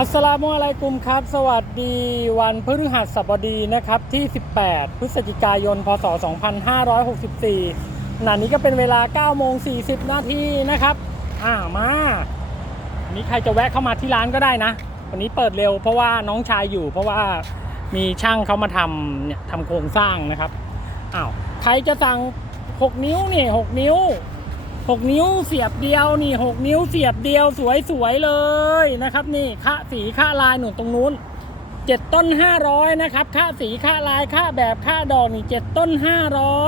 อัสสลามุอะลัยกุมครับ สวัสดีวันพฤหัสบดีนะครับที่ 18 พฤศจิกายน พศ 2564ขณะนี้ก็เป็นเวลา9โมง40 นาทีนะครับ อ่ามานนี้ใครจะแวะเข้ามาที่ร้านก็ได้นะ วันนี้เปิดเร็วเพราะว่าน้องชายอยู่ เพราะว่ามีช่างเขามาทำเนี่ยทำโครงสร้างนะครับ อ้าว ใครจะสั่ง 6 นิ้วนี่ 6 นิ้ว 6นิ้วเสียบเดียวนี่6นิ้วเสียบเดียวสวยๆเลยนะครับ นี่ค่าสีค่าลายหนุนตรงนู้น7ต้น500นะครับค่าสีค่าลายค่าแบบค่าดอกนี่7ต้น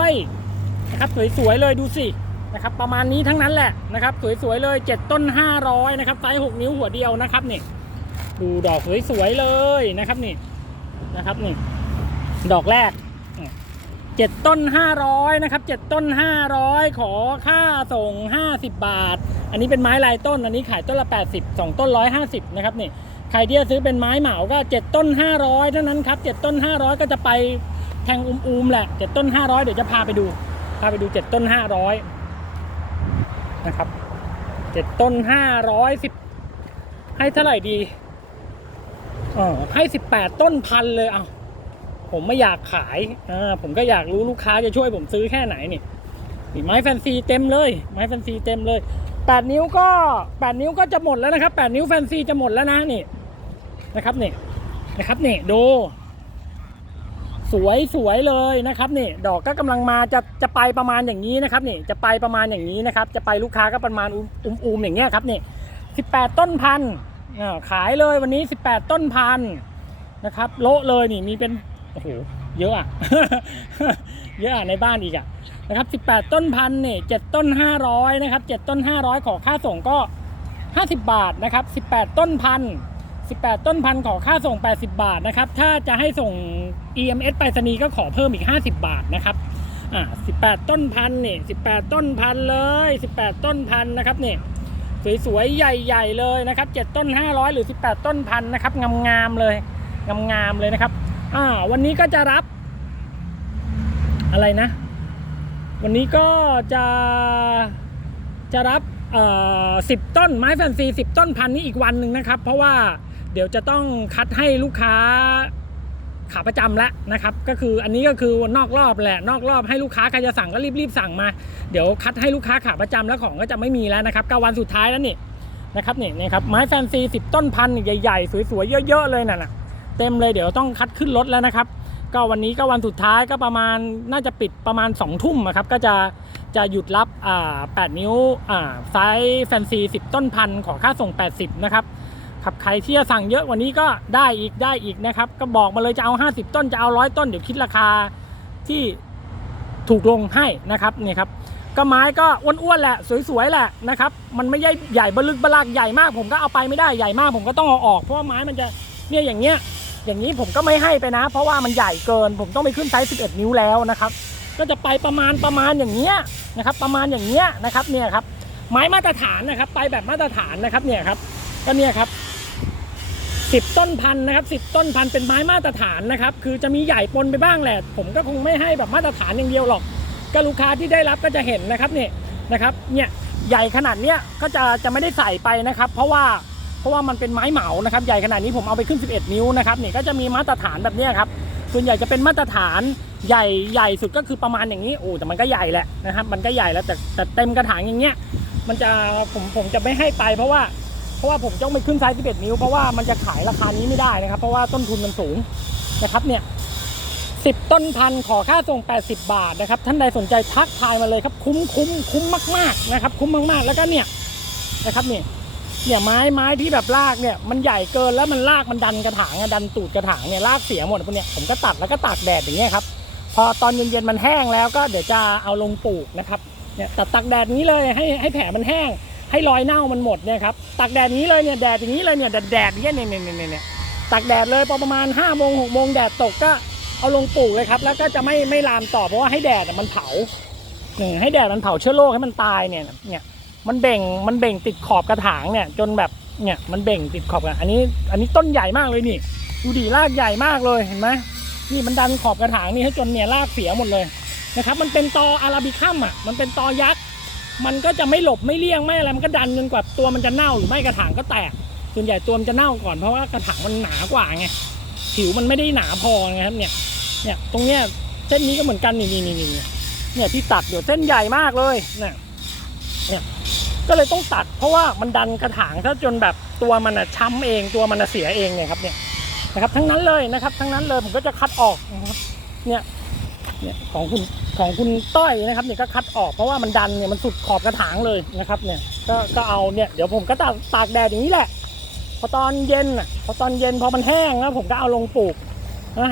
500นะครับสวยๆเลยดูสินะครับ ประมาณนี้ทั้งนั้นแหละนะครับ สวยๆเลย7ต้น500นะครับไซส์6นิ้วหัวเดียวนะครับนี่ดูดอกสวยๆเลยนะครับนี่นะครับนี่ดอกแรก เจ็ดต้น 500 นะครับเจ็ดต้น 500 ขอค่าส่ง 50 บาท อันนี้เป็นไม้ลายต้น อันนี้ขายต้นละ 80 2 ต้น 150 นะครับนี่ ใครที่จะซื้อเป็นไม้เหมาก็ 7 ต้น 500 เท่านั้นครับ 7 ต้น 500 ก็จะไปแทงอุมๆแหละ 7 ต้น 500 เดี๋ยวจะพาไปดู พาไปดู 7 ต้น 500 นะครับ 7 ต้น 510 ให้เท่าไหร่ดีอ๋อให้ 18 ต้นพันเลย เอา ผมไม่อยากขายอ่าผมก็อยากรู้ลูกค้าจะช่วยผมซื้อแค่ไหนนี่นี่ไม้แฟนซีเต็มเลย ไม้แฟนซีเต็มเลยแปดนิ้วก็แปดนิ้วก็จะหมดแล้วนะครับแปดนิ้วแฟนซีจะหมดแล้วนะนี่นะครับนี่นะครับนี่ดู สวยสวยเลยนะครับนี่ดอกก็กำลังมาจะจะไปประมาณอย่างนี้นะครับนี่จะไปประมาณอย่างนี้นะครับ จะไปลูกค้าก็ประมาณอุ้มอุ้มๆอย่างเงี้ยครับนี่สิบแปดต้นพันขายเลยวันนี้สิบแปดต้นพันนะครับโละเลยนี่มีเป็น อ้โหเยอะอะ เยอะอะในบ้านอีกอะนะครับ 18 ต้นพันเนี่ย7ต้น 500 นะครับ 7 ต้น 500 ขอค่าส่งก็ 50 บาทนะครับ 18 ต้นพัน18 ต้นพันขอค่าส่ง 80 บาทนะครับ ถ้าจะให้ส่ง EMS ไปรษณีย์ก็ขอเพิ่มอีก 50 บาทนะครับ อ่า 18 ต้นพันเนี่ย18 ต้นพันเลย 18 ต้นพันนะครับเนี่ยสวยๆ ใหญ่ๆ เลยนะครับ 7 ต้น 500 หรือ 18 ต้นพันนะครับ งามๆ เลย งามๆ เลยนะครับ อ่าวันนี้ก็จะรับ อะไรนะ วันนี้ก็จะจะรับเอ่อสิบต้นไม้แฟนซีสิบต้นพันนี้อีกวันหนึ่งนะครับ เพราะว่าเดี๋ยวจะต้องคัดให้ลูกค้าขาประจำแล้วนะครับ ก็คืออันนี้ก็คือนอกรอบแหละนอกรอบให้ลูกค้าใครจะสั่งก็รีบๆสั่งมา เดี๋ยวคัดให้ลูกค้าขาประจำแล้วของก็จะไม่มีแล้วนะครับก็วันสุดท้ายแล้วนี่นะครับนี่นี่ครับไม้แฟนซีสิบต้นพันใหญ่ๆสวยๆเยอะๆเลยน่ะนะ เต็มเลยเดี๋ยวต้องคัดขึ้นรถแล้วนะครับ ก็วันนี้ก็วันสุดท้ายก็ประมาณน่าจะปิดประมาณ2องทุ่มอะครับก็จะจะหยุดรับอ่า8นิ้วอ่าไซส์แฟนซี10 ต้นพันขอค่าส่ง 80 นะครับครับใครที่จะสั่งเยอะกว่านี้ก็ได้อีกได้อีกนะครับ ก็บอกมาเลยจะเอา 50 ต้นจะเอาร้อยต้นเดี๋ยวคิดราคาที่ถูกลงให้นะครับนี่ครับก็ไม้ก็อ้วนๆแหละสวยๆแหละนะครับ มันไม่ใช่ใหญ่บลึกบลากใหญ่มาก ผมก็เอาไปไม่ได้ใหญ่มาก ผมก็ต้องเอาออกเพราะว่าไม้มันจะเนี่ยอย่างเงี้ย อย่างนี้ผมก็ไม่ให้ไปนะ เพราะว่ามันใหญ่เกิน ผมต้องไปขึ้นไซส์11 นิ้วแล้วนะครับ ก็จะไปประมาณประมาณอย่างเงี้ยนะครับ ประมาณอย่างเงี้ยนะครับเนี่ยครับ ไม้มาตรฐานนะครับ ไปแบบมาตรฐานนะครับเนี่ยครับก็เนี่ยครับสิบต้นพันนะครับสิบต้นพันเป็นไม้มาตรฐานนะครับ คือจะมีใหญ่ปนไปบ้างแหละ ผมก็คงไม่ให้แบบมาตรฐานอย่างเดียวหรอกก็ลูกค้าที่ได้รับก็จะเห็นนะครับเนี่ยนะครับเนี่ยใหญ่ขนาดเนี้ยก็จะจะไม่ได้ใส่ไปนะครับ เพราะว่า เพราะว่ามันเป็นไม้เหมานะครับใหญ่ขนาดนี้ผมเอาไปขึ้น 11 นิ้วนะครับเนี่ยก็จะมีมาตรฐานแบบนี้ครับส่วนใหญ่จะเป็นมาตรฐานใหญ่ใหญ่สุดก็คือประมาณอย่างนี้โอ้แต่มันก็ใหญ่แหละนะครับมันก็ใหญ่แล้วแต่แต่เต็มกระถางอย่างเงี้ยมันจะผมผมจะไม่ให้ไปเพราะว่าเพราะว่าผมต้องไปขึ้นไซส์ 11 นิ้วเพราะว่ามันจะขายราคานี้ไม่ได้นะครับ เพราะว่าต้นทุนมันสูงนะครับเนี่ย10ต้นพันขอค่าส่ง 80 บาทนะครับท่านใดสนใจทักทายมาเลยครับคุ้มคุ้มคุ้มมากๆนะครับคุ้มมากๆแล้วก็เนี่ยนะครับเนี่ย เนี่ยไม้ไม้ที่แบบลากเนี่ยมันใหญ่เกินแล้วมันลากมันดันกระถางอะดันตูดกระถางเนี่ยลากเสียหมดพวกเนี้ยผมก็ตัดแล้วก็ตากแดดอย่างเงี้ยครับพอตอนเย็นๆมันแห้งแล้วก็เดี๋ยวจะเอาลงปลูกนะครับเนี่ยตัดตากแดดนี้เลยให้ให้แผลมันแห้ง ให้รอยเน่ามันหมดเนี่ยครับตากแดดนี้เลยเนี่ยแดดอย่างนี้เลยเนี่ยแดดแดดเนี่ยเนี่ยเนี่ยเนี่ยเนี่ยตากแดดเลยพอประมาณ5้าโมงหกโมงแดดตกก็เอาลงปลูกเลยครับ แล้วก็จะไม่ไม่ลามต่อเพราะว่าให้แดดมันเผาหนึ่งให้แดดมันเผาเชื้อโรคให้มันตายเนี่ยเนี่ย มันเบ่งมันเบ่งติดขอบกระถางเนี่ย จนแบบเนี่ยมันเบ่งติดขอบกระอันนี้ อันนี้ต้นใหญ่มากเลยนี่ดูดิรากใหญ่มากเลยเห็นไหมนี่มันดันขอบกระถางนี่ให้จนเนี่ยรากเสียหมดเลยนะครับ มันเป็นตออาราบิคัมอะ มันเป็นตอยักษ์มันก็จะไม่หลบไม่เลี่ยงไม่อะไรมันก็ดันจนกว่าตัวมันจะเน่าหรือไม่กระถางก็แตกส่วนใหญ่ตัวมันจะเน่าก่อนเพราะว่ากระถางมันหนากว่าไงผิวมันไม่ได้หนาพอไงครับเนี่ยเนี่ยตรงเนี้ยเส้นนี้ก็เหมือนกันนี่นี่นี่นี่เนี่ยที่ตัดเดี๋ยวเส้นใหญ่มากเลยเนี่ยเนี่ย ก็เลยต้องตัด เพราะว่ามันดันกระถางซะจนแบบตัวมันอะช้ำเองตัวมันอะเสียเองเนี่ยครับเนี่ยนะครับทั้งนั้นเลยนะครับ ทั้งนั้นเลยผมก็จะคัดออกนะครับเนี่ยเนี่ยของคุณของคุณต้อยนะครับเนี่ยก็คัดออกเพราะว่ามันดันเนี่ยมันสุดขอบกระถางเลยนะครับเนี่ยก็ก็เอาเนี่ยเดี๋ยวผมก็ตากตากแดดอย่างนี้แหละ พอตอนเย็นอะพอตอนเย็นพอมันแห้งแล้วผมก็เอาลงปลูก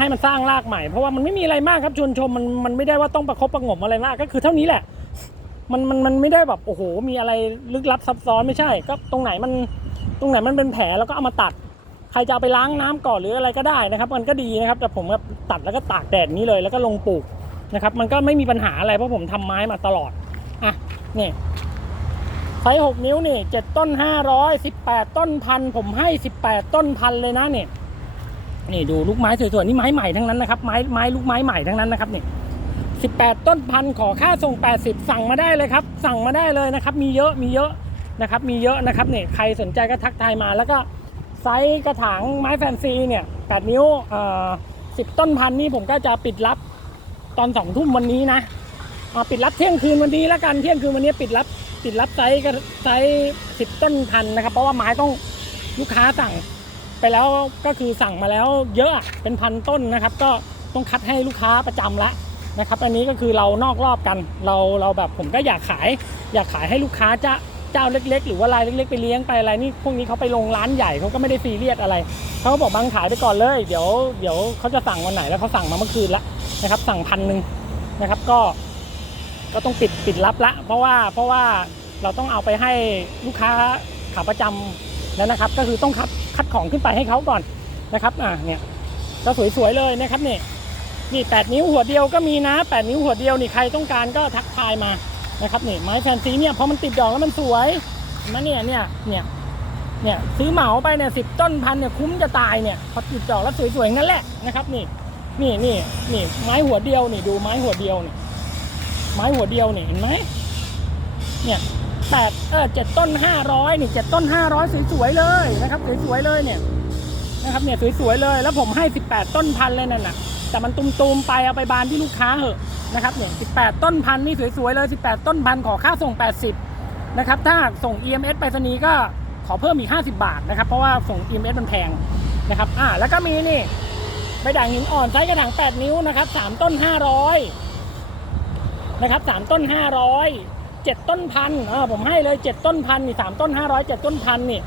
ให้มันสร้างรากใหม่เพราะว่ามันไม่มีอะไรมากครับชวนชมมันมันไม่ได้ว่าต้องประคบประงมอะไรมากก็คือเท่านี้แหละ มันมันมันไม่ได้แบบโอ้โห มีอะไรลึกลับซับซ้อนไม่ใช่ ก็ตรงไหนมันตรงไหนมันเป็นแผลแล้วก็เอามาตัด ใครจะเอาไปล้างน้ำก่อนหรืออะไรก็ได้นะครับ มันก็ดีนะครับ แต่ผมก็ตัดแล้วก็ตากแดดนี้เลย แล้วก็ลงปลูกนะครับ มันก็ไม่มีปัญหาอะไรเพราะผมทำไม้มาตลอดอะนี่ไซส์หกนิ้วนี่เจ็ดต้นห้าร้อยสิบแปดต้นพันผมให้สิบแปดต้นพันเลยนะเนี่ยนี่ดูลูกไม้สวยๆนี่ไม้ใหม่ทั้งนั้นนะครับไม้ไม้ลูกไม้ใหม่ทั้งนั้นนะครับเนี่ย 18 ต้นพันขอค่าส่ง 80 สั่งมาได้เลยครับ สั่งมาได้เลยนะครับ มีเยอะมีเยอะนะครับ มีเยอะนะครับเนี่ยใครสนใจก็ทักทายมา แล้วก็ไซส์กระถางไม้แฟนซีเนี่ย 8 นิ้วเอ่อ10 ต้นพันนี่ผมก็จะปิดรับตอน 2 ทุ่มวันนี้นะปิดรับเที่ยงคืนวันนี้แล้วกันเที่ยงคืนวันนี้ปิดรับปิดรับไซส์ก็ไซส์สิบต้นพันนะครับ เพราะว่าไม้ต้องลูกค้าสั่งไปแล้วก็คือสั่งมาแล้วเยอะเป็นพันต้นนะครับ ก็ต้องคัดให้ลูกค้าประจำละ นะครับ อันนี้ก็คือเรานอกรอบกัน เราเราแบบผมก็อยากขาย อยากขายให้ลูกค้าจะเจ้าเล็ก ๆ หรือว่ารายเล็ก ๆ ไปเลี้ยงไปอะไรนี่พวกนี้เขาไปลงร้านใหญ่เขาก็ไม่ได้ซีเรียสอะไรเขาก็บอกบางขายไปก่อนเลยเดี๋ยวเดี๋ยวเขาจะสั่งวันไหนแล้วเขาสั่งมาเมื่อคืนละนะครับ สั่งพันหนึ่งนะครับก็ก็ต้องปิดปิดรับละ เพราะว่าเพราะว่าเราต้องเอาไปให้ลูกค้าขาประจำแล้วนะครับ ก็คือต้องคัดคัดของขึ้นไปให้เขาก่อนนะครับอ่าเนี่ยก็สวยๆเลยนะครับนี่ นี่แปดนิ้วหัวเดียวก็มีนะแปดนิ้วหัวเดียวนี่ใครต้องการก็ทักทายมานะครับนี่ไม้แฟนซีเนี่ยพอมันติดดอกแล้วมันสวยนไหมเนี่ยเนี่ยเนี่ยเนี่ยซื้อเหมาไปเนี่ยสิบต้นพันเนี่ยคุ้มจะตายเนี่ยพอติดดอกแล้วสวยๆนั่นแหละนะครับนี่นี่นี่นี่ไม้หัวเดียวนี่ดูไม้หัวเดียวนี่ไม้หัวเดียวนี่เห็นไหมเนี่ยแปดเออเจ็ดต้นห้าร้อยนี่เจ็ดต้นห้าร้อยสวยๆเลยนะครับสวยๆเลยเนี่ยนะครับเนี่ยสวยๆเลยแล้วผมให้สิบแปดต้นพันเลยนั่นน่ะ แต่มันตุมๆไปเอาไปบานที่ลูกค้าเหอะนะครับเนี่ยสิบแปดต้นพันนี่สวยๆเลยสิบแปดต้นพันขอค่าส่งแปดสิบนะครับถ้าส่ง EMS ไปรษณีย์ก็ขอเพิ่มอีกห้าสิบาทนะครับเพราะว่าส่ง EMS มันแพงนะครับอ่าแล้วก็มีนี่ใบด่างหินอ่อนไซส์กระถางแปดนิ้วนะครับสามต้นห้าร้อยนะครับสามต้นห้าร้อยเจ็ดต้นพันอ่าผมให้เลยเจ็ดต้นพันนี่สามต้นห้าร้อยเจ็ดต้นพันนี่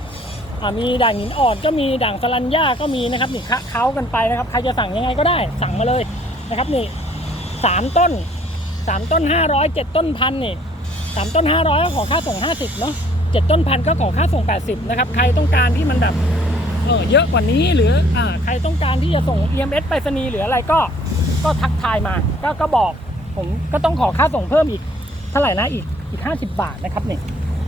มีด่างหินอ่อนก็มีด่างสลัญญาก็มีนะครับนี่คะเขากันไปนะครับ ใครจะสั่งยังไงก็ได้ สั่งมาเลยนะครับนี่สามต้นสามต้นห้าร้อยเจ็ดต้นพันนี่สามต้นห้าร้อยก็ขอค่าส่งห้าสิบเนาะเจ็ดต้นพันก็ขอค่าส่งแปดสิบนะครับ ใครต้องการที่มันแบบเออเยอะกว่านี้หรืออ่าใครต้องการที่จะส่ง EMS ไปรษณีย์หรืออะไรก็ก็ทักทายมา ก็ก็บอกผมก็ต้องขอค่าส่งเพิ่มอีกเท่าไหร่นะอีกอีก 50 บาทนะครับเนี่ย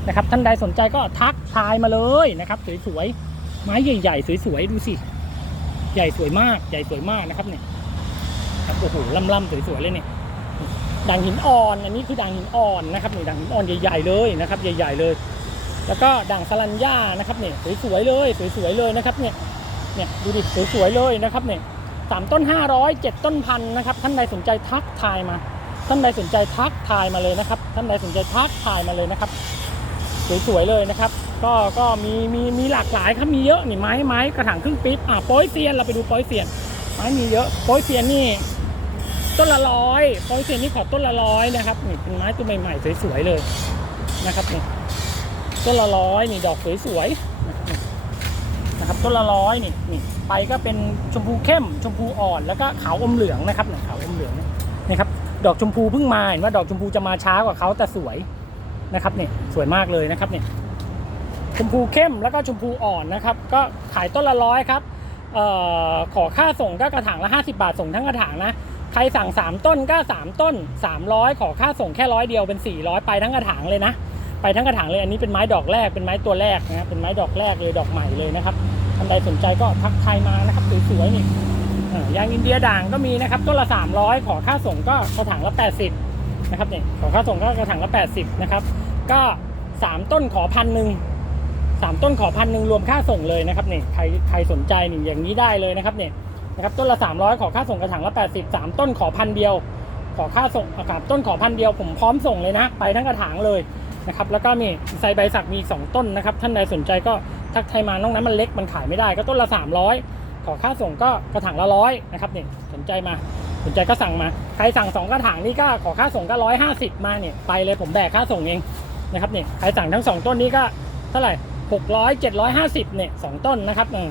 นะครับ ท่านใดสนใจก็ทักทายมาเลยนะครับ สวยๆ ไม้ใหญ่ๆ สวยๆ ดูสิ ใหญ่สวยมาก ใหญ่สวยมากนะครับเนี่ยครับโอ้โหล่ำๆ สวยๆ เลยเนี่ยด่างหินอ่อน อันนี้คือด่างหินอ่อนนะครับนี่ด่างหินอ่อนใหญ่ๆ เลยนะครับ ใหญ่ ๆ เลย แล้วก็ด่างสลัญญานะครับเนี่ยสวยๆ เลย สวยๆ เลยนะครับเนี่ย เนี่ยดูดิ สวยๆ เลยนะครับเนี่ยสามต้นห้าร้อยเจ็ดต้นพันนะครับ ท่านใดสนใจทักทายมา ท่านใดสนใจทักทายมาเลยนะครับ ท่านใดสนใจทักทายมาเลยนะครับ สวยๆเลยนะครับ ก็ก็มีมีมีหลากหลายครับมีเยอะนี่ไม้ไม้กระถางครึ่งปี๊บอะโป้ยเซียนเราไปดูโป้ยเซียน ไม้มีเยอะโป้ยเซียนนี่ต้นละร้อยโป้ยเซียนนี่ขอต้นละร้อยนะครับนี่เป็นไม้ตัวใหม่ๆสวยๆเลยนะครับนี่ต้นละร้อยนี่ดอกสวยๆนะครับต้นละร้อยนี่นี่ไปก็เป็นชมพูเข้ม ชมพูอ่อนแล้วก็ขาวอมเหลืองนะครับนี่ขาวอมเหลืองนี่ครับดอกชมพูเพิ่งมาเห็นว่าดอกชมพูจะมาช้ากว่าเขาแต่สวย นะครับเนี่ยสวยมากเลยนะครับเนี่ยชมพูเข้มแล้วก็ชมพูอ่อนนะครับ ก็ขายต้นละร้อยครับออขอค่าส่งก็กระถางละ 50 บาทส่งทั้งกระถางนะใครสั่ง 3 ต้นก็ 3 ต้น 300 ขอค่าส่งแค่ร้อยเดียวเป็น 400 ไปทั้งกระถางเลยนะ ไปทั้งกระถางเลยอันนี้เป็นไม้ดอกแรกเป็นไม้ตัวแรกนะเป็นไม้ดอกแรกเลยดอกใหม่เลยนะครับท่านใดสนใจก็ทักทายมานะครับสวยๆนี่ยางอินเดียด่างก็มีนะครับต้นละ 300 ขอค่าส่งก็กระถางละ 80นะครับเนี่ยขอค่าส่งก็กระถางละ 80นะครับ ก็3ต้นขอพันหนึ่งสามต้นขอพันหนึ่งรวมค่าส่งเลยนะครับเนี่ยใครใครสนใจนี่อย่างนี้ได้เลยนะครับเนี่ยนะครับต้นละ300ขอค่าส่งกระถางละ80 3ต้นขอพันเดียว ขอค่าส่งอากาศต้นขอพันเดียวผมพร้อมส่งเลยนะ ไปทั้งกระถางเลยนะครับแล้วก็มีไซใบสักมีสองต้นนะครับท่านใดสนใจก็ทักไทยมานอกนั้นมันเล็กมันขายไม่ได้ก็ต้นละ300ขอค่าส่งก็กระถางละร้อยนะครับเนี่ยสนใจมาสนใจก็สั่งมา ใครสั่งสองกระถางนี่ก็ขอค่าส่งก็ร้อยห้าสิบมาเนี่ยไปเลยผมแบกค่าส่งเอง นะครับเนี่ยใครสั่งทั้งสองต้นนี้ก็เท่าไหร่หกร้อยเจ็ดร้อยห้าสิบเนี่ยสองต้นนะครับเออ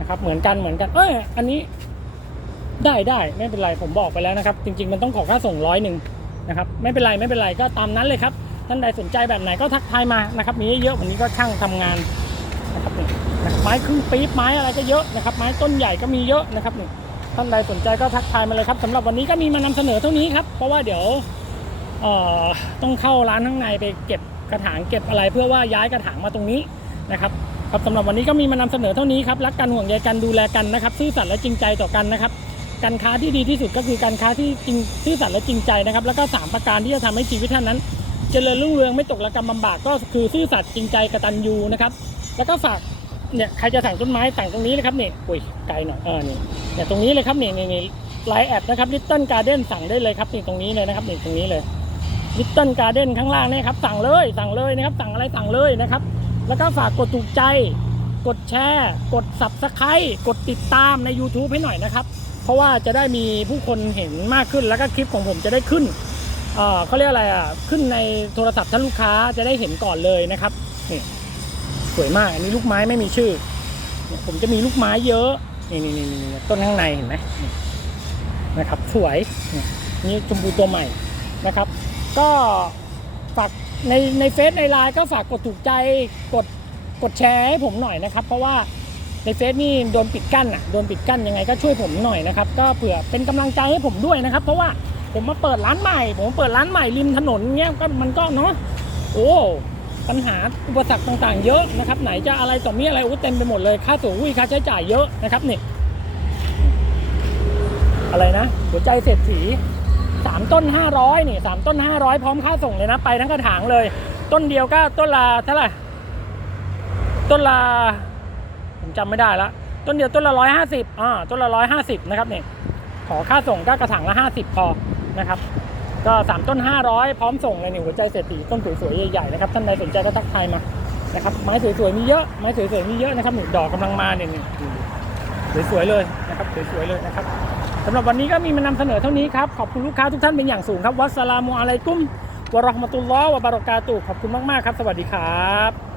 นะครับ เหมือนกันเหมือนกัน เอออันนี้ได้ได้ไม่เป็นไรผมบอกไปแล้วนะครับ จริง ๆ มันต้องขอค่าส่งร้อยหนึ่งนะครับไม่เป็นไรไม่เป็นไรก็ตามนั้นเลยครับ ท่านใดสนใจแบบไหนก็ทักทายมานะครับมีเยอะๆวันนี้ก็ช่างทำงานนะครับนี่ไม้ครึ่งปี๊บไม้อะไรก็เยอะนะครับไม้ต้นใหญ่ก็มีเยอะนะครับนี่ท่านใดสนใจก็ทักทายมาเลยครับสำหรับวันนี้ก็มีมานำเสนอเท่านี้ครับเพราะว่าเดี๋ยว ต้องเข้าร้านข้างในไปเก็บกระถางเก็บอะไร เพื่อว่าย้ายกระถางมาตรงนี้นะครับครับสำหรับวันนี้ก็มีมานำเสนอเท่านี้ครับรักกันห่วงใยกันดูแลกันนะครับซื่อสัตย์และจริงใจต่อกันนะครับการค้าที่ดีที่สุดก็คือการค้าที่จริงซื่อสัตย์และจริงใจนะครับแล้วก็สามประการที่จะทำให้ชีวิตท่านนั้น เจริญรุ่งเรืองไม่ตกระกำลำบากก็คือซื่อสัตย์จริงใจกระตัญญูนะครับแล้วก็ฝากเนี่ยใครจะสั่งต้นไม้สั่งตรงนี้นะครับเนี่อุ้ยไกลหน่อยเออนี่เนี่ยตรงนี้เลยครับเนี่นี่นี่ไลน์แอดนะครับลิตเติ้ลการ์เด้นสั่งได้เลยครับนี่ตรงนี้เลยนะครับนี่ตรงนี้เลย ลิตเติ้ลการ์เด้นข้างล่างนี่ครับสั่งเลยสั่งเลยนะครับสั่งอะไรสั่งเลยนะครับ แล้วก็ฝากกดถูกใจ กดแชร์ กด subscribe กดติดตามใน YouTube ให้หน่อยนะครับ เพราะว่าจะได้มีผู้คนเห็นมากขึ้นแล้วก็คลิปของผมจะได้ขึ้นเขาเรียกอะไรอะขึ้นในโทรศัพท์ท่านลูกค้าจะได้เห็นก่อนเลยนะครับนี่สวยมากอันนี้ลูกไม้ไม่มีชื่อ ผมจะมีลูกไม้เยอะนี่นี่นี่นี่ต้นข้างในเห็นไหมนะครับ สวยนี่นี่ชมพูตัวใหม่นะครับ ก็ฝากในในเฟซในไลน์ก็ฝากกดถูกใจกดกดแชร์ให้ผมหน่อยนะครับ เพราะว่าในเฟซนี่โดนปิดกั้นอะโดนปิดกั้นยังไงก็ช่วยผมหน่อยนะครับ ก็เผื่อเป็นกำลังใจให้ผมด้วยนะครับ เพราะว่าผมมาเปิดร้านใหม่ ผมเปิดร้านใหม่ริมถนนเงี้ยก็มันก็เนาะโอ้ปัญหาอุปสรรคต่างๆ เยอะนะครับ ไหนจะอะไรต่อมีอะไรโอ้เต็มไปหมดเลยค่าตั๋ววิ่งค่าใช้จ่ายเยอะนะครับนี่อะไรนะหัวใจเศรษฐี สามต้นห้าร้อยนี่สามต้นห้าร้อยพร้อมค่าส่งเลยนะ ไปทั้งกระถางเลย ต้นเดียวก็ต้นละเท่าไหร่ต้นละผมจำไม่ได้ละ ต้นเดียวต้นละร้อยห้าสิบอ่าต้นละร้อยห้าสิบนะครับเนี่ยขอค่าส่งก็กระถางละห้าสิบพอนะครับ ก็สามต้นห้าร้อยพร้อมส่งเลยนี่หัวใจเศรษฐีต้นสวยๆใหญ่ๆนะครับท่านใดสนใจก็ทักทายมานะครับไม้สวยๆมีเยอะไม้สวยๆมีเยอะนะครับนี่ดอกกำลังมาเนี่ยสวยๆเลยนะครับสวยๆเลยนะครับ สำหรับวันนี้ก็มีมานำเสนอเท่านี้ครับ ขอบคุณลูกค้าทุกท่านเป็นอย่างสูงครับ วัสสลามุอะลัยกุมวะราะห์มะตุลลอฮ์วะบารอกาตุขอบคุณมาก ๆ ครับ สวัสดีครับ